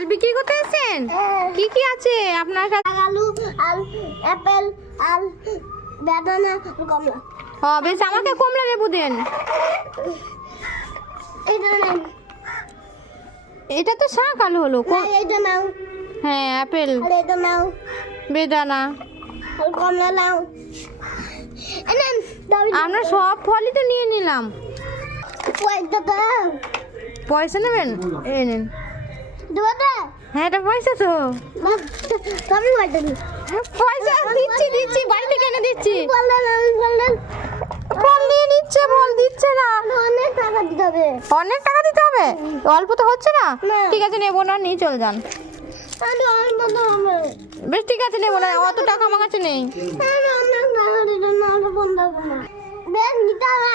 ফল বিক্রি করতে এসেছেন? কি কি আছে আপনার কাছে? আলু, আপেল, বেদানা, কমলা। বেশ, আমাকে কমলা লেবু দেন। এইটা নেন। এটা তো শাক আলু হলো। এইটা নাও। হ্যাঁ, আপেল, আর এটা নাও। বেদানা। আর কমলা নাও। এনেন। আমরা সব ফলই তো নিয়ে নিলাম। পয়সা দাও। পয়সা নেবেন? এই নিন। দেবো তো? হ্যাঁ, এটা পয়সা তো। আমি পয়সা দিই। পয়সা দিচ্ছি, বাড়ি থেকে এনে দিচ্ছি। বললেন ফল নিয়ে নিচ্ছে, ফল দিচ্ছে না। অনেক টাকা দিতে হবে। অনেক টাকা দিতে হবে? অল্প তো হচ্ছে না। না। ঠিক আছে, নেবো না, নিয়ে চলে যান। আমি অল্প তো হবে। বেশ, ঠিক আছে, নেবো না, অত টাকা আমার কাছে নেই। আমি অনেক টাকা দিতে না, অল্প বন্ধ করবো। বেশ নিতে হবে।